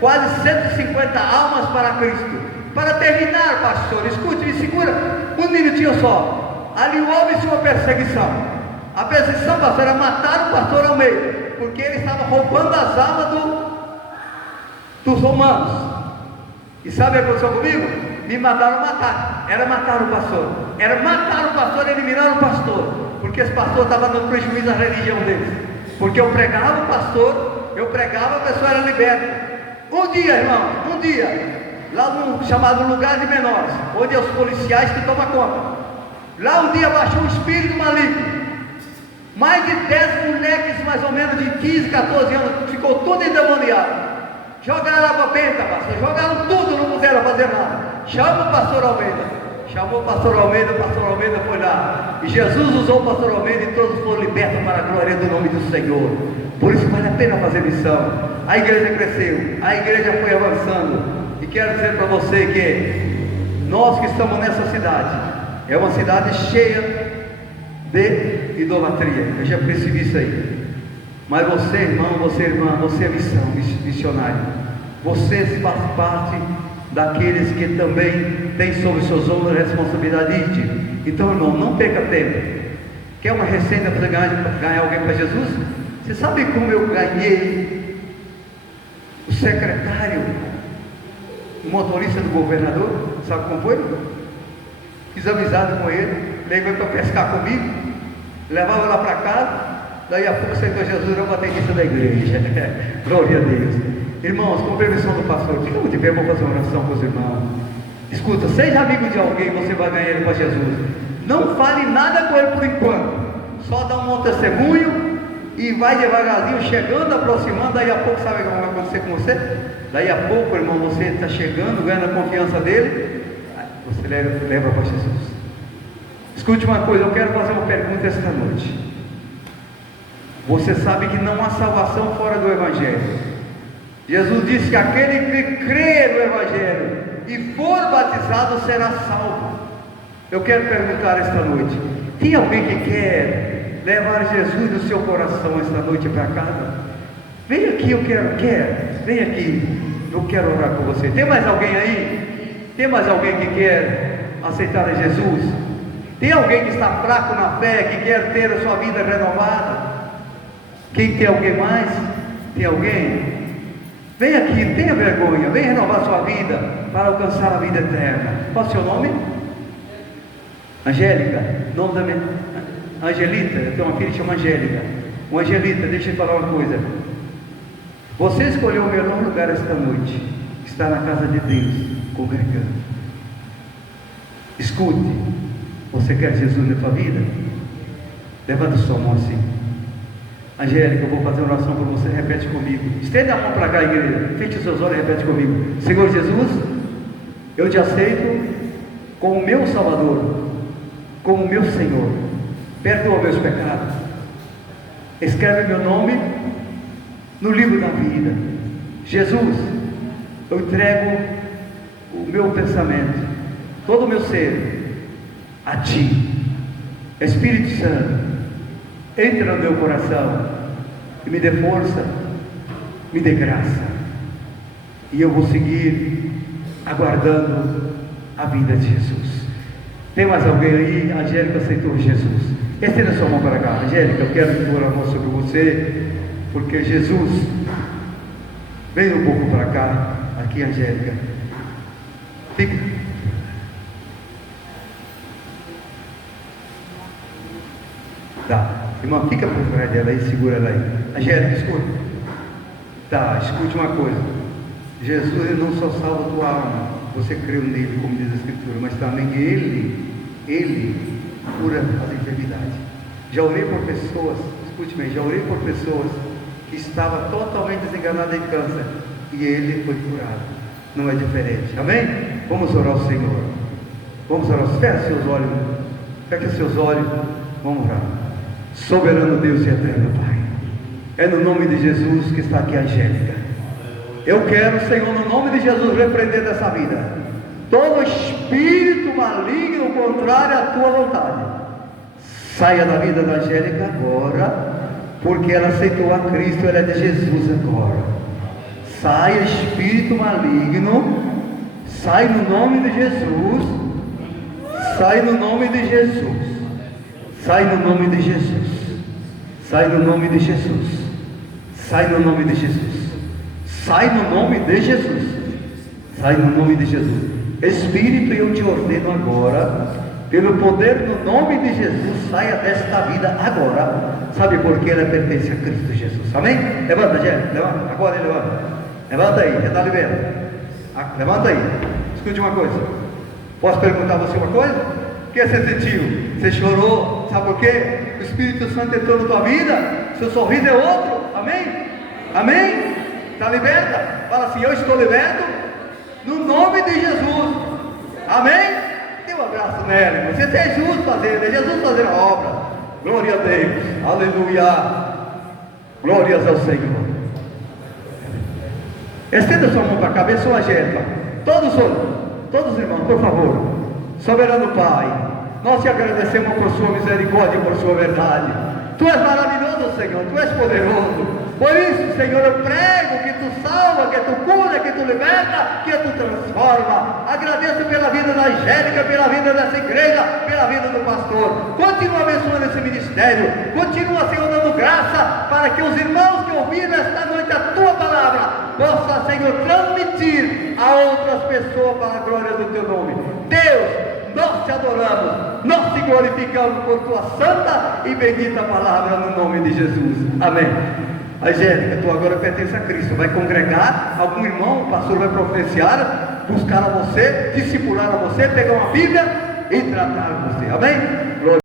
quase 150 almas para Cristo. Para terminar, pastor, escute, me segura um minutinho só. Ali houve uma perseguição. A perseguição, pastor, era matar o pastor Almeida, porque ele estava roubando as almas dos romanos. E sabe o que aconteceu comigo? Me mandaram matar. Era matar o pastor. Era matar o pastor e eliminar o pastor. Porque esse pastor estava dando prejuízo à religião deles. Porque eu pregava o pastor, eu pregava, a pessoa era liberta. Um dia, irmão, lá num chamado lugar de menores, onde é os policiais que tomam conta. Lá um dia baixou um espírito maligno. Mais de 10 moleques, mais ou menos de 15, 14 anos, ficou tudo endemoniado. Jogaram água benta, pastor, jogaram tudo, não puderam fazer nada. Chama o pastor Almeida. Chamou o pastor Almeida foi lá. E Jesus usou o pastor Almeida e todos foram libertos para a glória do nome do Senhor. Por isso vale a pena fazer missão. A igreja cresceu, a igreja foi avançando. E quero dizer para você que nós que estamos nessa cidade, é uma cidade cheia de idolatria. Eu já percebi isso aí. Mas você, irmão, você, irmã, você é missionário. Você faz parte daqueles que também têm sobre seus ombros a responsabilidade de. Então, irmão, não perca tempo. Quer uma receita para você ganhar alguém para Jesus? Você sabe como eu ganhei o secretário, o motorista do governador? Sabe como foi? Fiz amizade com ele, levei para pescar comigo, levava lá para casa. Daí a pouco aceitou Jesus, eu botei nisso da igreja. Glória a Deus. Irmãos, com permissão do pastor, fica de pé, vou fazer uma oração com os irmãos. Escuta, seja amigo de alguém, você vai ganhar ele para Jesus. Não fale nada com ele por enquanto. Só dá um testemunho e vai devagarzinho, chegando, aproximando. Daí a pouco, sabe o que vai acontecer com você? Daí a pouco, irmão, você está chegando, ganhando a confiança dele, você leva para Jesus. Escute uma coisa, eu quero fazer uma pergunta esta noite. Você sabe que não há salvação fora do Evangelho. Jesus disse que aquele que crê no Evangelho e for batizado será salvo. Eu quero perguntar esta noite: tem alguém que quer levar Jesus no seu coração esta noite para casa? Vem aqui, vem aqui, eu quero orar com você. Tem mais alguém aí? Tem mais alguém que quer aceitar a Jesus? Tem alguém que está fraco na fé, que quer ter a sua vida renovada? Quem tem alguém mais? Tem alguém? Vem aqui, tenha vergonha, vem renovar sua vida para alcançar a vida eterna. Qual é o seu nome? Angélica, nome da minha Angelita, eu tenho uma filha que chama Angélica. Ô Angelita, deixa eu falar uma coisa. Você escolheu o melhor lugar esta noite, está na casa de Deus, congregando. Escute, você quer Jesus na sua vida? Levanta sua mão assim. Angélica, eu vou fazer uma oração para você, repete comigo. Estenda a mão para cá, igreja. Feche os seus olhos e repete comigo. Senhor Jesus, eu te aceito como meu Salvador, como meu Senhor. Perdoa meus pecados. Escreve meu nome no livro da vida. Jesus, eu entrego o meu pensamento, todo o meu ser a Ti. Espírito Santo, entra no meu coração e me dê força, me dê graça, e eu vou seguir aguardando a vida de Jesus. Tem mais alguém aí? A Angélica aceitou Jesus. Estenda sua mão para cá. Angélica, eu quero impor a mão sobre você, porque Jesus, vem um pouco para cá. Aqui, Angélica, fica. Tá, irmão, fica por trás dela aí, segura ela aí. Angélica, escute. Tá, escute uma coisa. Jesus ele não só salva a tua alma, você creu nele, como diz a Escritura, mas também Ele cura as enfermidades. Já orei por pessoas, escute bem, já orei por pessoas que estavam totalmente desenganadas em câncer, e ele foi curado. Não é diferente, amém? Vamos orar ao Senhor. Vamos orar, feche seus olhos, feche seus olhos, vamos orar. Soberano Deus e eterno Pai, é no nome de Jesus que está aqui a Angélica. Eu quero, Senhor, no nome de Jesus, repreender dessa vida todo espírito maligno contrário à tua vontade. Saia da vida da Angélica agora, porque ela aceitou a Cristo, ela é de Jesus agora. Saia espírito maligno, sai no nome de Jesus, sai no nome de Jesus, sai no nome de Jesus, sai no nome de Jesus, sai no nome de Jesus. Sai no nome de Jesus. Sai no nome de Jesus. Espírito, eu te ordeno agora, pelo poder no nome de Jesus, saia desta vida agora. Sabe por que ela pertence a Cristo Jesus? Amém? Levanta, gente. Levanta. Agora ele levanta. Levanta aí. Já está liberto. Levanta aí. Escute uma coisa. Posso perguntar a você uma coisa? O que você sentiu? Você chorou? Sabe por quê? O Espírito Santo entrou na tua vida. Seu sorriso é outro. Amém? Amém? Está liberta? Fala assim: eu estou liberto no nome de Jesus. Amém? Dê um abraço nela. Você é Jesus fazendo, é Jesus fazendo a obra. Glória a Deus, aleluia. Glórias ao Senhor. Estenda sua mão para a cabeça, ou Angélica. Todos irmãos, por favor. Soberano Pai, nós te agradecemos por sua misericórdia e por sua verdade. Tu és maravilhoso, Senhor, tu és poderoso. Por isso, Senhor, eu prego que tu salva, que tu cura, que tu liberta, que tu transforma. Agradeço pela vida da Angélica, pela vida dessa igreja, pela vida do pastor. Continua abençoando esse ministério. Continua, Senhor, dando graça para que os irmãos que ouviram esta noite a tua palavra possam, Senhor, transmitir a outras pessoas para a glória do teu nome. Deus, nós te adoramos, nós te glorificamos por tua santa e bendita palavra no nome de Jesus. Amém. Angélica, tu agora pertence a Cristo. Vai congregar, algum irmão, o pastor vai profetizar, buscar a você, discipular a você, pegar uma Bíblia e tratar você. Amém? Glória.